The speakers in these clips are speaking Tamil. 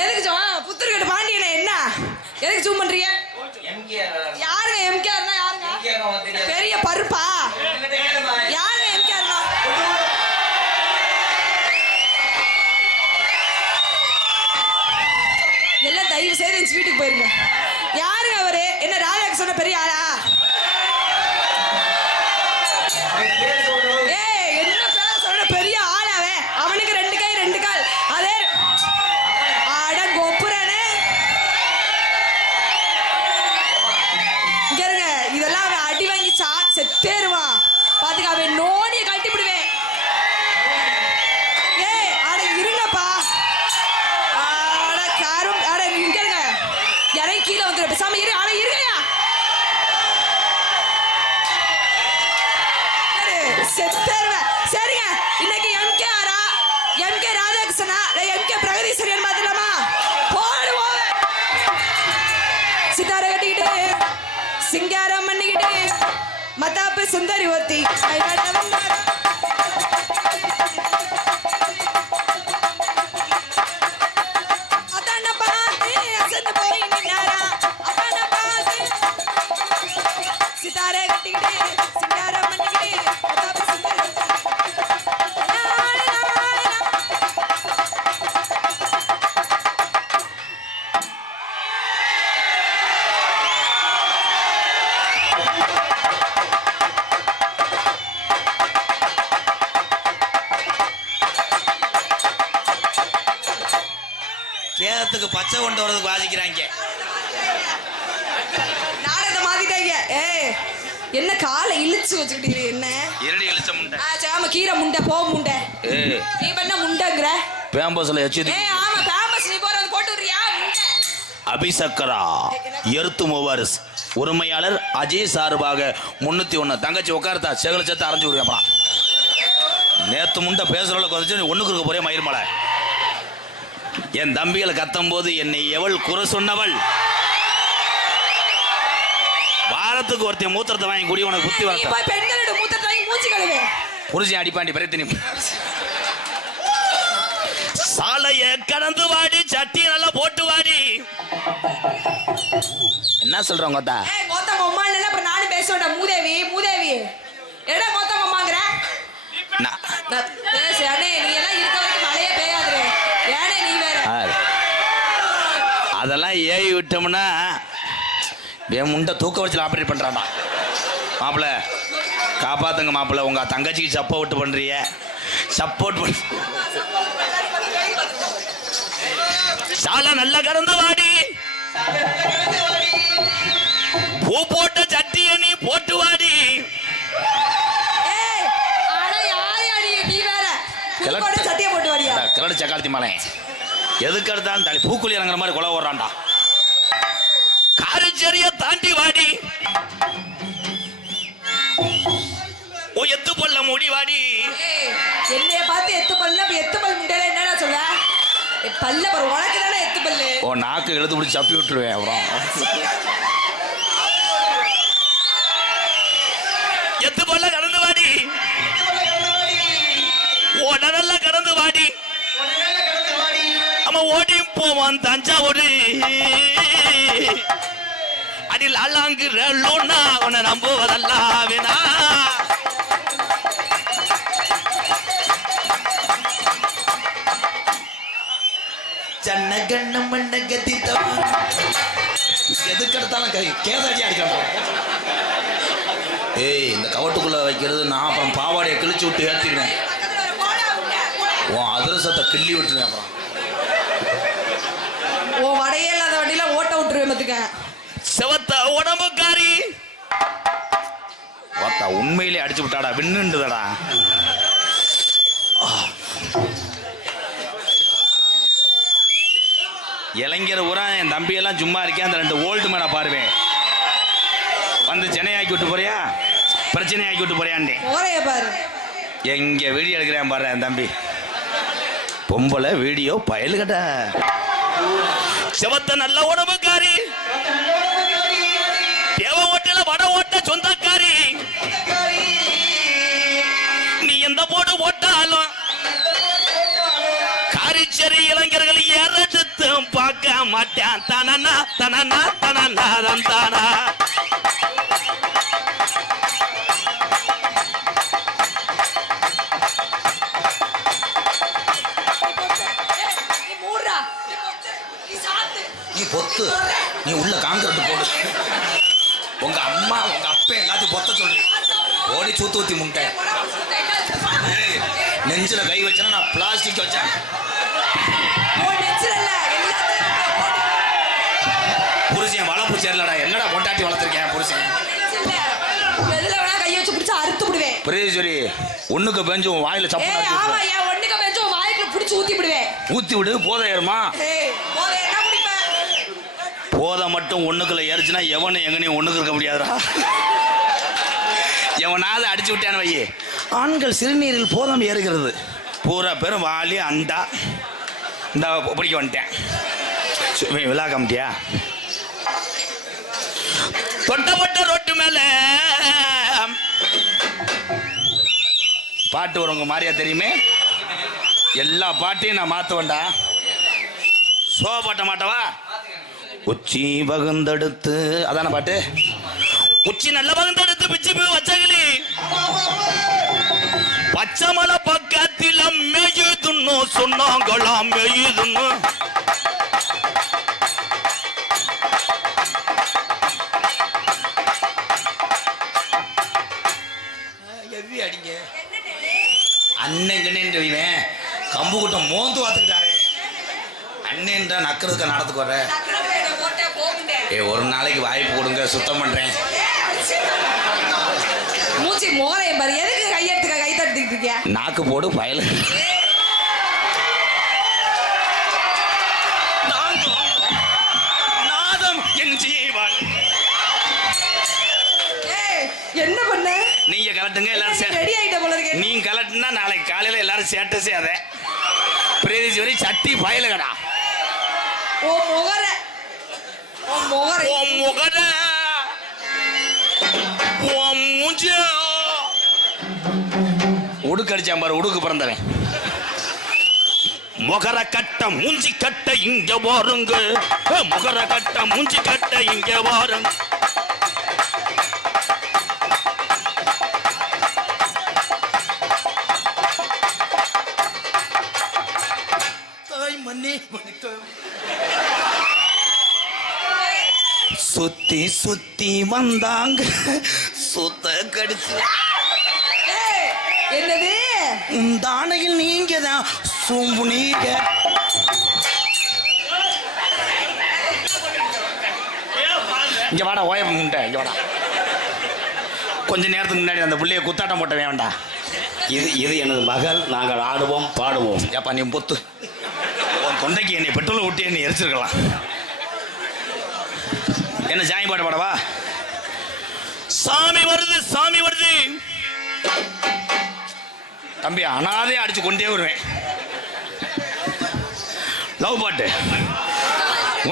எதுக்கு எதுக்கு புத்தர்கட்டு பாண்டியனை என்ன? எதுக்கு ஜூம் பண்றீங்க? M K Radhakrishna M K பிரகதீஸ்வரியன் மாத்திரமா? போடுவோம். சித்தார கட்டிக்கிட்டு சிங்காரம் பண்ணிக்கிட்டு மத்தாப்பு சுந்தரி ஒத்தி கீரை முண்டை போ முண்டை. ஏ நீ பண்ண முண்டைங்கிற. பேம்பஸ்ல எச்சு ஏய் ஆமா பேமஸ் நீ போறது போட்டு விடுறியா? அபிசக்கரா எருத்து மூவர்ஸ். உரிமையாளர் அஜய் சார்பாக முன்னூத்தி ஒண்ணு. தங்கச்சி உட்காரத்தா செகல சேர்த்து அரைஞ்சு விடுறேன் நேத்து முண்டை பேசுறவளுக்கு வந்துச்சு ஒண்ணுக்கு இருக்க போறே மயிர்மலை என் தம்பிகளை கத்தும் போது என்னை எவள் குறை சொன்னவள்? வாரத்துக்கு ஒருத்தன் மூத்திரத்தை வாங்கி குடி உனக்கு புத்தி நீ வரத்த போய் பெண்களோட மூத்தத்தை வாங்கி மூச்சு கழுவு புருஷன் அடிப்பாண்டி பிரத்தினி சாலைய கடந்து வாடி சட்டி நல்லா போட்டு வாடி. என்ன சொல்றோம் கொத்தா? ஏய் மொத்தம் அம்மா இல்ல அப்புறம் நானும் பேசுவேன்டா மூதேவி மூதேவி. அம்மாங்கிற நான் நான் பேசு அண்ணே நீ எல்லாம் இருக்க வரைக்கும் மழையே பெய்யாதுரு ஏனே நீ வேற. அதெல்லாம் ஏவி விட்டோம்னா என் முண்டை தூக்க வச்சு ஆப்ரேட் பண்றான்டா. மாப்பிள்ள. காப்பாத்துங்க மாப்பிள்ள உங்க தங்கச்சிக்கு சப்போர்ட் பண்றிய சப்போர்ட் பண்ண சாலை நல்லா கடந்து வாடி. பூ போட்ட சட்டிய நீ போட்டு வாடி. கிளடி சக்காலத்தி மலை எதுக்கு எடுத்தாலும் தள்ளி பூக்குழி இறங்குற மாதிரி கொலை ஓடுறான்டா. காரிச்சேரிய தாண்டி வாடி. ஓ எத்து பொல்ல மூடி வாடி ஏய், என்னைய பார்த்து எத்து பல்ல எத்து பல் முண்டையில என்னடா சொல்ல பல்ல பாரு உனக்கு தானே எத்து பல்லு ஓ நாக்கு எழுத்து பிடிச்சி சப்பி விட்டுருவேன் அப்புறம். எத்து பொல்ல கடந்து வாடி உடனல்ல கடந்து வாடி அவன் ஓடி போவான் தஞ்சாவூர். அடி லாலாங்கு லோனா உன்னை நம்புவதல்லாவினா சன்ன கண்ண மண்ண கத்தி எதுக்கு எடுத்தாலும் கை கேதாடி அடிக்கலாம் ஏய் இந்த கவட்டுக்குள்ள வைக்கிறது நான் அப்புறம் பாவாடையை கிழிச்சு விட்டு ஏற்றிக்கிறேன் உன் அதிரசத்தை கிள்ளி விட்டுருவேன் அப்புறம். ஓ வடையே இல்லாத வண்டியில ஓட்ட விட்டுருவேன் மத்துக்க செவத்த உடம்புக்காரி. ஒத்தா உண்மையிலே அடிச்சு விட்டாடா விண்ணுண்டுதடா இளைஞர் ஊரா என் தம்பியெல்லாம் சும்மா இருக்கேன் அந்த ரெண்டு ஓல்டு மேனை பாருவேன். வந்து சென்னை ஆக்கி விட்டு போறியா? பிரச்சனை ஆக்கி விட்டு போறியாண்டே ஓரைய பாரு. எங்க வீடியோ எடுக்கிறேன் பாரு என் தம்பி. பொம்பளை வீடியோ பயலுகட்ட. செவத்த நல்ல உடம்புக்காரி மாட்டேன் தனனா தனனா தனனா தானா நீ பொத்து. நீ சாத்து. நீ பொத்து நீ உள்ள காங்கிரட் போடு உங்க அம்மா உங்க அப்பா எல்லாத்தையும் பொத்த சொல்லு ஓடி சூத்து ஊத்தி முட்டை உடம்பு சுத்த என்ன? நெஞ்சில கை வச்சேன்னா நான் பிளாஸ்டிக் வச்சேன் புருஷன் வளர்ப்பு சேரலடா. என்னடா பொண்டாட்டி வளர்த்துருக்கேன் புருஷன். எதுல வேணா கையை வச்சு பிடிச்சு அறுத்து விடுவேன். பிரேஸ்வரி ஒண்ணுக்கு பெஞ்சு உன் வாயில ஏய் ஆமா சப்பு என் ஒண்ணுக்கு வச்சு உன் வாய்க்குள்ள பிடிச்சு ஊத்தி விடுவேன். ஊத்தி விடு போதை ஏறுமா? ஏய் போதை என்ன குடிப்ப போதை மட்டும் ஒண்ணுக்குள்ள ஏறிச்சுன்னா எவனும் எங்கனையும் ஒண்ணுக்கு இருக்க முடியாதுடா. எவனாவது அடிச்சு விட்டான்னு வையே. ஆண்கள் சிறுநீரில் போதம் ஏறுகிறது. பூரா பேரும் வாலி அண்டா. இந்த பிடிக்க வந்துட்டேன். சு- விழா கமிட்டியா? தொட்டப்பட்ட ரோட்டு மேல. பாட்டு வரும் மாதிரியா தெரியுமே? எல்லா பாட்டையும் நான் மாத்துவேன்டா. சோபட்ட மாட்டவா? உச்சி பகுந்தெடுத்து அதான பாட்டு? உச்சி நல்ல பகுந்தெடுத்து பிச்சு போய் வச்சகிளி. பச்சை மலை பக்கத்தில் மெய்துன்னு சொன்னாங்களாம் மெய்துன்னு. அண்ணன் இவன் கம்பு கூட்டம் மோந்து பார்த்துக்கிட்டாரு அண்ணன்ற நக்கிறதுக்கு நடத்துக்கு வர ஏ ஒரு நாளைக்கு வாய்ப்பு கொடுங்க சுத்தம் பண்றேன். மூச்சி மோரைய பாரு. எதுக்கு கையெடுத்துக்க கை தட்டிட்டு இருக்கியா? நாக்கு போடு பயல. நீங்க கலட்டுங்க எல்லாரும் ரெடி ஆயிட்ட போல இருக்கு. நீங்க கலட்டுனா நாளைக்கு காலையில எல்லாரும் சேட்டை செய்யாத. பிரேதீஸ்வரி சட்டி பயலுகடா. ஓ முகர. ஓ முகர. உன் முகட உன் மூஞ்ச. உடுக்கடிச்சான் பாரு உடுக்கு பிறந்தவன். முகர கட்ட மூஞ்சி கட்ட இங்க வாருங்க. முகர கட்ட மூஞ்சி கட்ட இங்க வாருங்க. வணக்கம் சுத்தி சுத்தி வந்தாங்க. சுத்த கடிச்சு. என்னது? உந்தானையில் நீங்க தான் சூம்பு நீங்க. இங்க வாடா ஓய முண்டை இங்க வாடா. கொஞ்ச நேரத்துக்கு முன்னாடி அந்த புள்ளைய குத்தாட்டம் போட்ட வேண்டா இது இது எனது மகள் நாங்கள் ஆடுவோம் பாடுவோம். ஏப்பா நீ பொத்து. தொண்டைக்கு என்னை பெட்ரோல் விட்டு என்னை எரிச்சிருக்கலாம். என்ன சாமி பாட்டு பாடவா? சாமி வருது சாமி வருது. தம்பி அனாதே அடிச்சு கொண்டே வருவேன். லவ் பாட்டு.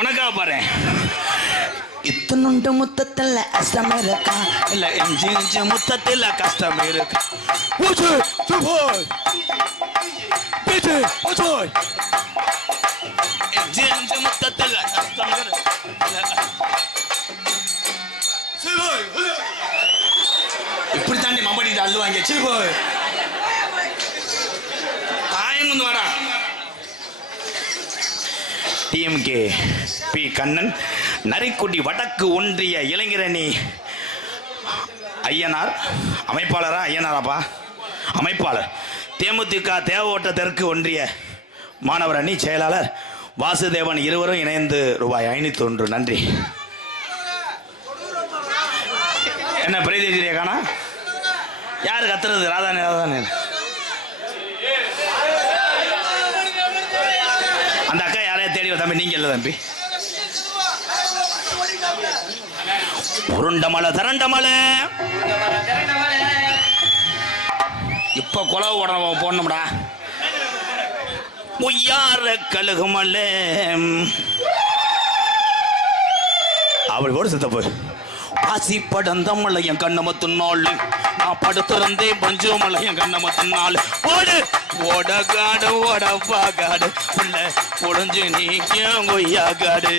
உனக்கா பாரு இத்தனுண்டு முத்தத்தில் அஷ்டம் இருக்கா? இல்ல இஞ்சி இஞ்சி முத்தத்தில் கஷ்டம் இருக்கு? ஊச்சு சுபோய் பீச்சு ஊச்சோய் இஞ்சி இஞ்சி முத்தத்தில் கஷ்டம் இப்படி தாண்டி மம்படி அள்ளுவாங்க. சுபோய் தாயம் வந்து வாடா. DMK B Kannan. நரிக்குடி வடக்கு ஒன்றிய இளைஞரணி. ஐயனார் அமைப்பாளரா? ஐயனாராப்பா? அமைப்பாளர். தேமுதிக தேவோட்ட தெற்கு ஒன்றிய மாணவர் அணி செயலாளர் வாசுதேவன் இருவரும் இணைந்து ரூபாய் ஐநூத்தி ஒன்று நன்றி. என்ன பிரதிநிதியை காணா? யார் கத்துறது? ராதானே ராதானே. அந்த அக்கா யாரையா தேடி தம்பி நீங்க இல்லை தம்பி. உருண்டமலை திரண்டமலை. இப்ப குலவு உடனே போடணும்டா. உய்யார கழுகுமலை. அவள் போடு சித்தப்பு. ஆசி படந்த மலையன் கண்ணமத்து நாள் நான் படுத்திருந்தே பஞ்சு மலையன் கண்ணமத்து நாள் ஓடு ஓட காடு ஓட! பாகாடு உள்ள ஒளிஞ்சு நீக்கிய கொய்யா காடு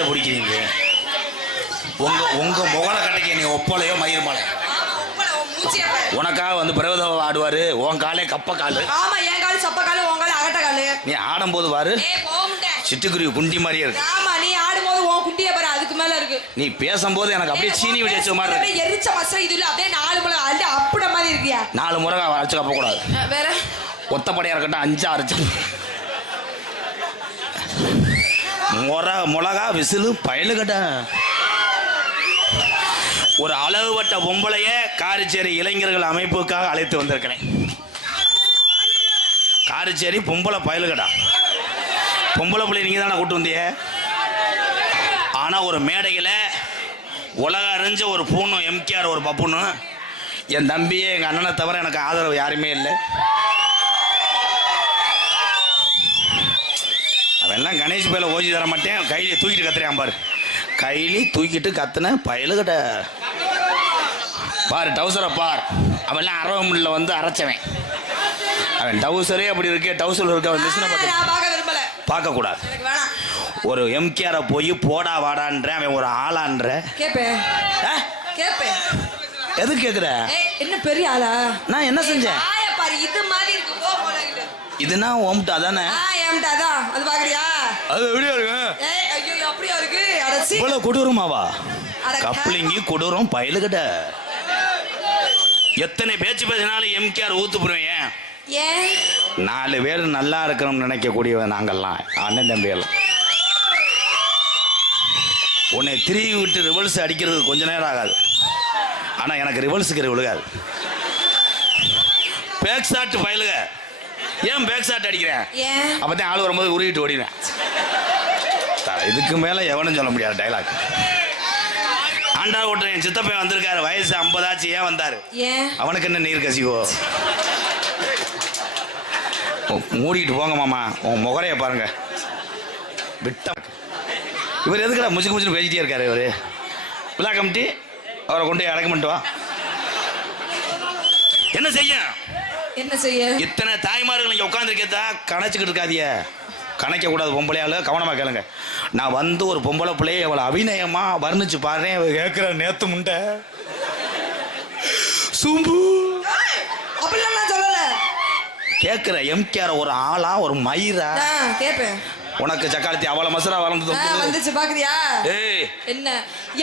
நெஞ்ச பிடிக்கிறீங்க உங்க உங்க முகல கட்டைக்கு நீ ஒப்பலையோ மயிர் மலை. பாரு. உனக்காக வந்து பிரபதம் ஆடுவாரு. உன் காலே கப்ப காலு ஆமா என் காலு சப்ப காலு உன் காலு அகட்ட காலு நீ ஆடும்போது பாரு. ஏ போமுட்டேன் சிட்டுக்குருவி குண்டி மாதிரியே இருக்கு. ஆமா நீ ஆடும்போது உன் குட்டிய பாரு அதுக்கு மேல இருக்கு. நீ பேசும்போது எனக்கு அப்படியே சீனி வெடி வச்ச மாதிரி இருக்கு. எரிச்ச மசம் இது இல்ல அப்படியே நாலு முளை அள்ளி அப்பட மாதிரி இருக்கியா? நாலு முறை அரைச்சு கப்ப கூடாது வேற. ஒத்தப்படையா இருக்கட்டும் அஞ்சா அரைச்சு. முறை மிளகா விசிலு பயலுகட்ட ஒரு அளவுபட்ட பொம்பளைய காரிச்சேரி இளைஞர்கள் அமைப்புக்காக அழைத்து வந்திருக்கிறேன். காரிச்சேரி பொம்பளை பயலுகடா பொம்பளை பிள்ளை நீங்க தானே கூட்டு வந்திய ஆனால் ஒரு மேடையில் உலக அறிஞ்ச ஒரு பூணும் எம்கேஆர் ஒரு பப்புன்னு என் தம்பியே எங்கள் அண்ணனை தவிர எனக்கு ஆதரவு யாருமே இல்லை. அவன்லாம் கணேஷ் பையில ஓஜி தர மாட்டேன். கையில தூக்கிட்டு கத்துறான் பாரு. கையிலி தூக்கிட்டு கத்துன பயலுகிட்ட. பாரு டவுசரை பார். அவன்லாம் அரவமில்ல வந்து அரைச்சவன். அவன் டவுசரே அப்படி இருக்கே டவுசர் இருக்க அவன் மிஷினை பார்க்க பார்க்கக்கூடாது. ஒரு எம்கேரை போய் போடா வாடான்ற அவன் ஒரு ஆளான்ற. கேப்பேன். எது கேட்குற ஏய் என்ன பெரிய ஆளா? நான் என்ன செஞ்சேன்? இது மாதிரி இதுனா ஓம்ட்டா தானே ஆ ஏம்டா அதான் அது பாக்குறியா? அது எப்படியா இருக்கு? ஏய் ஐயோ அப்படியா இருக்கு? அடச்சி இவ்வளவு கொடூரமாவா? கப்ளிங்கி கொடூரம் பயலுகிட்ட. எத்தனை பேச்சு பேசினாலும் எம்கேஆர் ஊத்து போடுவேன் ஏன்? நாலு பேர் நல்லா இருக்கணும்னு நினைக்கக்கூடியவன் நாங்கள்லாம் அண்ணன் தம்பி எல்லாம். உன்னை திரும்பி விட்டு ரிவல்ஸ் அடிக்கிறது கொஞ்ச நேரம் ஆகாது. ஆனா எனக்கு ரிவல்ஸுக்கு விழுகாது. Back shot பயலுக. ஏன் பேக் ஷாட் அடிக்கிறேன்? அப்பதான் ஆள் வரும்போது உருகிட்டு தல, இதுக்கு மேல எவனும் சொல்ல முடியாது டைலாக் ஆண்டா ஓட்டுற என் சித்தப்பையன் வந்திருக்காரு. வயசு ஐம்பதாச்சு ஏன் வந்தாரு? அவனுக்கு என்ன நீர் கசிவோ? மூடிட்டு போங்க மாமா. உன் முகரைய பாருங்க. விட்ட இவர் எதுக்குடா முச்சுக்கு முச்சுன்னு பேசிட்டே இருக்காரு இவரு? விழா கமிட்டி அவரை கொண்டு போய் அடக்கம் பண்ணிட்டு வா. என்ன செய்ய என்ன செய்ய? இத்தனை தாய்மார்கள் இங்கே உட்காந்துருக்கேதா கணச்சிக்கிட்டு இருக்காதிய கணக்க கூடாது பொம்பளையால கவனமா கேளுங்க. நான் வந்து ஒரு பொம்பளை பிள்ளைய அவளை அபிநயமா வர்ணிச்சு பாடுறேன். கேட்கிற நேத்து முண்டை. சும்பு. அப்படிலாம் நான் சொல்லல. கேட்கிற எம்கேர ஒரு ஆளா ஒரு மயிரா? ஆ, கேப்பேன். உனக்கு சக்காலத்தி அவளை மசரா வளர்ந்து. வந்துச்சு பாக்குறியா? ஏய். என்ன?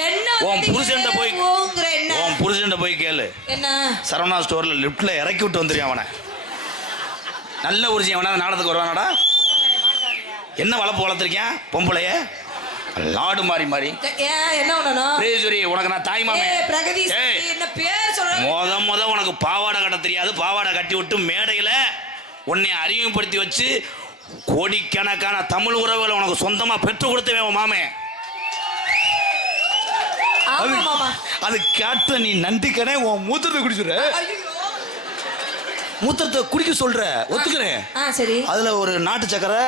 என்ன உன் போய் உன் புருஷன்ட்ட போய் கேளு. என்ன? சரவணா ஸ்டோர்ல லிஃப்ட்ல இறக்கி விட்டு வந்துருக்கேன் அவனை. நல்ல புருஷன் அவனா நாடகத்துக்கு வருவானடா? என்ன வளர்ப்பு வளர்த்துருக்கேன் பொம்பளைய? லாடு மாறி மாறி. என்ன பண்ணணும் உனக்கு நான் தாய் மாமே. ஏய் பிரகதி ஏய், என்ன பேர் சொல்ற? மொத மொத உனக்கு பாவாடை கட்ட தெரியாது. பாவாடை கட்டி விட்டு மேடையில உன்னை அறிமுகப்படுத்தி வச்சு கோடிக்கணக்கான தமிழ் உறவுகளை உனக்கு சொந்தமா பெற்று கொடுத்தவன் உன் மாமே. அது கேட்ட நீ நன்றிக்கனே உன் மூத்திரத்தை குடிச்சுற மூத்திரத்தை குடிக்க சொல்ற. ஒத்துக்கிறேன். சரி. அதுல ஒரு நாட்டு சக்கரை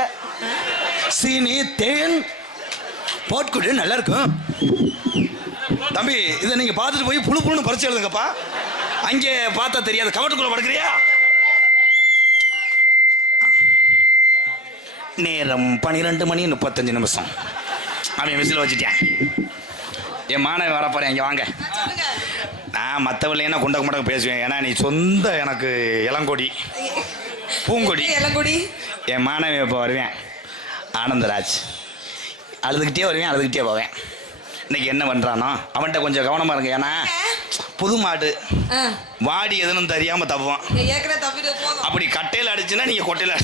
சீனி தேன் போட்குடி நல்லா இருக்கும். தம்பி இதை நீங்க பார்த்துட்டு போய் புழு புழுன்னு பறிச்சு எழுதுங்கப்பா. அங்கே பார்த்தா தெரியாது. கவட்டுக்குள்ள படுக்கிறியா? நேரம் பன்னிரெண்டு மணி முப்பத்தஞ்சு நிமிஷம். அவன் விசில் வச்சுட்டேன் என் மாணவன் வரப்போறேன் இங்கே வாங்க. நான் மற்றவளையனா குண்டக்க முடக்க பேசுவேன்? ஏன்னா நீ சொந்த எனக்கு இளங்கொடி. பூங்கொடி. இளங்குடி? என் மாணவன் இப்போ வருவேன். ஆனந்தராஜ். அழுதுகிட்டே வருவேன் அழுதுகிட்டே போவேன். இன்னைக்கு என்ன பண்ணுறானோ அவன்கிட்ட கொஞ்சம் கவனமாக இருங்க. ஏன்னா புது மாடு. வாடி எதுன்னு தெரியாமல் தப்புவான். அப்படி கட்டையில் அடிச்சுன்னா நீங்கள் கொட்டையில்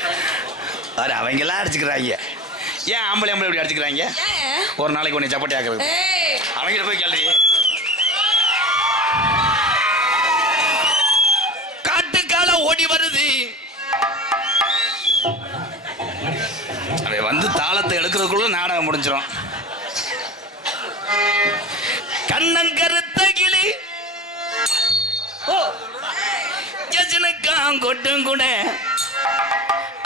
அरे அவங்கெல்லாம் அடிச்சுக்கிறாங்க. ஏன் ஆம்பளை ஆம்பளை இப்படி அடிச்சுக்கிறாங்க? ஒரு நாளைக்கு உன்னை சப்பட்டி ஆக்குறது. ஏய். அவங்கிட்ட போய் கேள்வி காட்டுக்கால ஓடி வருது. தாளத்தை எடுக்கிறதுக்குள்ள நாடகம் முடிஞ்சிடும் கண்ணங்கருத்த கிளி. ஓ. யஜனுக்காங்கொட்டும் கூட.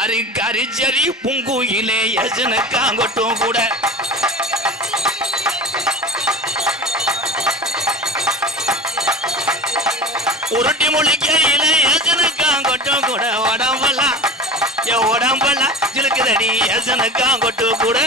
அரி கரிச்சரி பூங்குயிலே யஜனுக்காங்கொட்டும் கூட. உருட்டி முழிக்கையில யஜனுக்காங்கொட்டும் கூட உடம்பெல்லாம் என் உடம்பெல்லாம் ஜிலுக்குதடி யஜனுக்காங்கொட்டும் கூட.